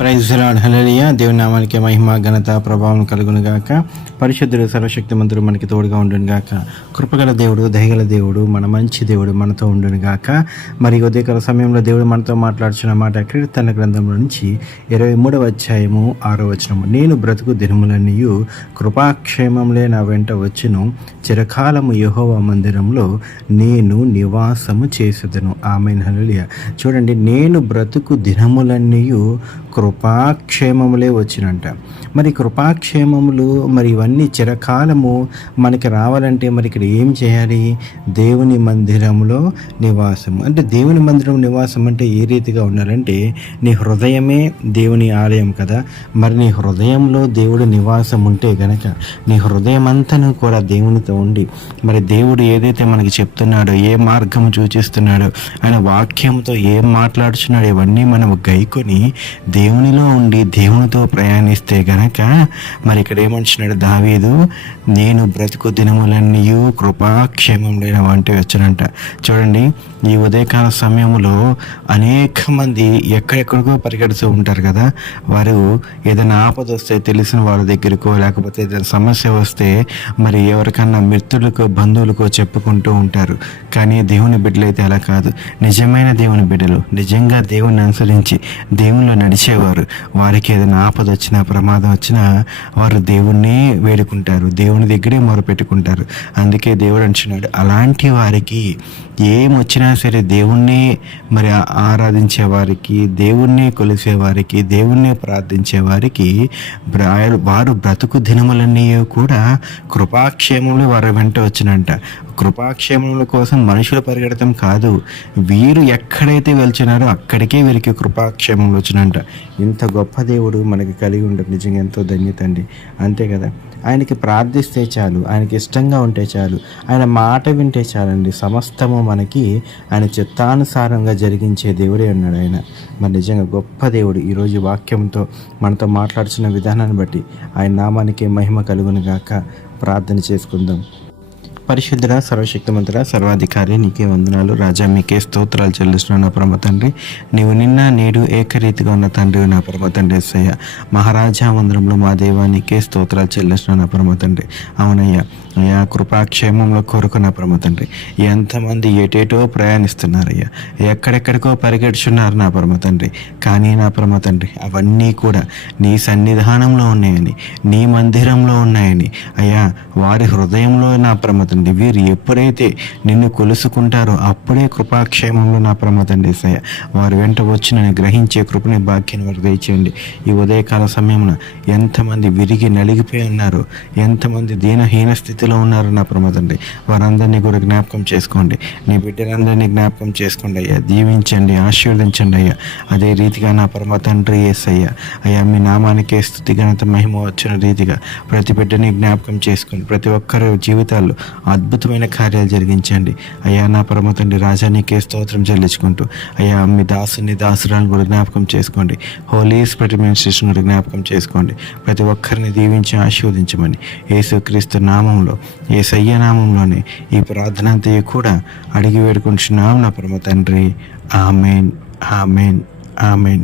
Praise lord హలలియ దేవుని నామానికి మహిమ ఘనత ప్రభావం కలుగును గాక. పరిశుద్ధుడు సర్వశక్తి మంత్రుడు మనకి తోడుగా ఉండును గాక. కృపగల దేవుడు దయగల దేవుడు మన మంచి దేవుడు మనతో ఉండును గాక. మరి ఉదయకాల సమయంలో దేవుడు మనతో మాట్లాడుచున్న మాట కీర్తన గ్రంథంలో నుంచి ఇరవై మూడవ అధ్యాయము ఆరో వచనము. నేను బ్రతుకు దినములన్నీయు కృపాక్షేమంలే నా వెంట వచ్చును. చిరకాలము యహోవ మందిరంలో నేను నివాసము చేసేదను. ఆమె హలలియ చూడండి నేను బ్రతుకు దినములన్నీయు కృ కృపాక్షేమములే వచ్చినంట. మరి కృపాక్షేమములు మరి ఇవన్నీ చిరకాలము మనకి రావాలంటే మరి ఇక్కడ ఏం చేయాలి? దేవుని మందిరంలో నివాసం అంటే దేవుని మందిరం నివాసం అంటే ఏ రీతిగా ఉండాలంటే నీ హృదయమే దేవుని ఆలయం కదా. మరి నీ హృదయంలో దేవుడు నివాసం ఉంటే గనక నీ హృదయం అంతను కూడా దేవునితో ఉండి మరి దేవుడు ఏదైతే మనకి చెప్తున్నాడో ఏ మార్గం సూచిస్తున్నాడో ఆయన వాక్యంతో ఏం మాట్లాడుతున్నాడో ఇవన్నీ మనం గైకొని దేవుని దేవునిలో ఉండి దేవునితో ప్రయాణిస్తే గనక మరి ఇక్కడ ఏమంటున్నాడు దావీదు నేను బ్రతుకు దినములన్నీ కృపాక్షేమం వంటి వచ్చానంట. చూడండి ఈ ఉదయకాల సమయంలో అనేక మంది ఎక్కడెక్కడికో పరిగెడుతూ ఉంటారు కదా. వారు ఏదైనా ఆపద వస్తే తెలిసిన వాళ్ళ దగ్గరకో లేకపోతే ఏదైనా సమస్య వస్తే మరి ఎవరికన్నా మిత్రులకో బంధువులకో చెప్పుకుంటూ ఉంటారు. కానీ దేవుని బిడ్డలైతే అలా కాదు. నిజమైన దేవుని బిడ్డలు. నిజంగా దేవుని అనుసరించి దేవునిలో నడిచేవారు. వారికి ఏదైనా ఆపద వచ్చినా ప్రమాదం వచ్చినా వారు దేవుణ్ణి వేడుకుంటారు దేవుని దగ్గరే మొరపెట్టుకుంటారు. అందుకే దేవుడు అంటున్నాడు అలాంటి వారికి ఏమొచ్చినా సరే దేవుణ్ణి మరి ఆరాధించే వారికి దేవుణ్ణి కొలిసే వారికి దేవుణ్ణి ప్రార్థించే వారికి వారు బ్రతుకు దినములన్నీ కూడా కృపాక్షేమములు వారి వెంట వచ్చినంట. కృపాక్షేమముల కోసం మనుషులు పరిగెడతాం కాదు. వీరు ఎక్కడైతే వెళ్తున్నారో అక్కడికే వీరికి కృపాక్షేమంలో వచ్చినంట. ఇంత గొప్ప దేవుడు మనకి కలిగి ఉండదు నిజంగా ఎంతో ధన్యత అండి. అంతే కదా? ఆయనకి ప్రార్థిస్తే చాలు. ఆయనకి ఇష్టంగా ఉంటే చాలు. ఆయన మాట వింటే చాలండి. సమస్తము మనకి ఆయన చిత్తానుసారంగా జరిగించే దేవుడే ఉన్నాడు ఆయన. మరి నిజంగా గొప్ప దేవుడు ఈరోజు వాక్యంతో మనతో మాట్లాడుతున్న విధానాన్ని బట్టి ఆయన నామానికి మహిమ కలుగును గాక. ప్రార్థన చేసుకుందాం. పరిశుద్ధుడ సర్వశక్తిమంతుడ సర్వాధికారి నీకే వందనాలు. రాజా మీకే స్తోత్రాలు చెల్లిస్తున్నాను నా పరమ తండ్రి. నీవు నిన్న నేడు ఏకరీతిగా ఉన్న తండ్రి నా పరమ తండ్రి ఎస్సయ్య మహారాజా మందిరంలో మా దేవానికే స్తోత్రాలు చెల్లిస్తున్నాను నా పరమ తండ్రి. అవునయ్యా. అయ్యా కృపాక్షేమంలో కోరుకు నా పరమ తండ్రి. ఎంతమంది ఏటేటో ప్రయాణిస్తున్నారయ్యా. ఎక్కడెక్కడికో పరిగెడుచున్నారు నా పరమ తండ్రి. కానీ నా పరమ తండ్రి అవన్నీ కూడా నీ సన్నిధానంలో ఉన్నాయని నీ మందిరంలో ఉన్నాయని. అయ్యా వారి హృదయంలో నా పరమ తండ్రి వీరు ఎప్పుడైతే నిన్ను కొలుసుకుంటారో అప్పుడే కృపాక్షేమంలో నా పరమ తండ్రి ఏసయ్య. వారు వెంట వచ్చి నన్ను గ్రహించే కృపని భాగ్యం వారు దయచేయండి. ఈ ఉదయకాల సమయంలో ఎంతమంది విరిగి నలిగిపోయి ఉన్నారు ఎంతమంది దీనహీన స్థితి స్థితిలో ఉన్నారు నా పరమ వారందరినీ కూడా జ్ఞాపకం చేసుకోండి. నీ బిడ్డలందరినీ జ్ఞాపకం చేసుకోండి అయ్యా. దీవించండి ఆశీర్వదించండి అయ్యా. అదే రీతిగా నా పరమ తండ్రి ఏసయ్యా. అయ్యా మీ నామానికే స్థుతి ఘనత మహిమ వచ్చిన రీతిగా ప్రతి బిడ్డని జ్ఞాపకం చేసుకోండి ప్రతి ఒక్కరి జీవితాల్లో అద్భుతమైన కార్యాలు జరిగించండి. అయ్యా నా పరమ తండ్రి రాజానికే స్తోత్రం చెల్లించుకుంటూ అయ్యా మీ దాసుని దాసురాన్ని కూడా జ్ఞాపకం చేసుకోండి. హోలీ స్పిరిట్ మినిస్ట్రేషన్ కూడా జ్ఞాపకం చేసుకోండి. ప్రతి ఒక్కరిని దీవించి ఆశీర్వదించమని యేసుక్రీస్తు నామంలో ఏ సయ్యనామంలోనే ఈ ప్రార్థన అంతయు కూడా అడిగి వేడుకుంటున్నాం నా పరమ తండ్రి. ఆమెన్. ఆమెన్. ఆమెన్.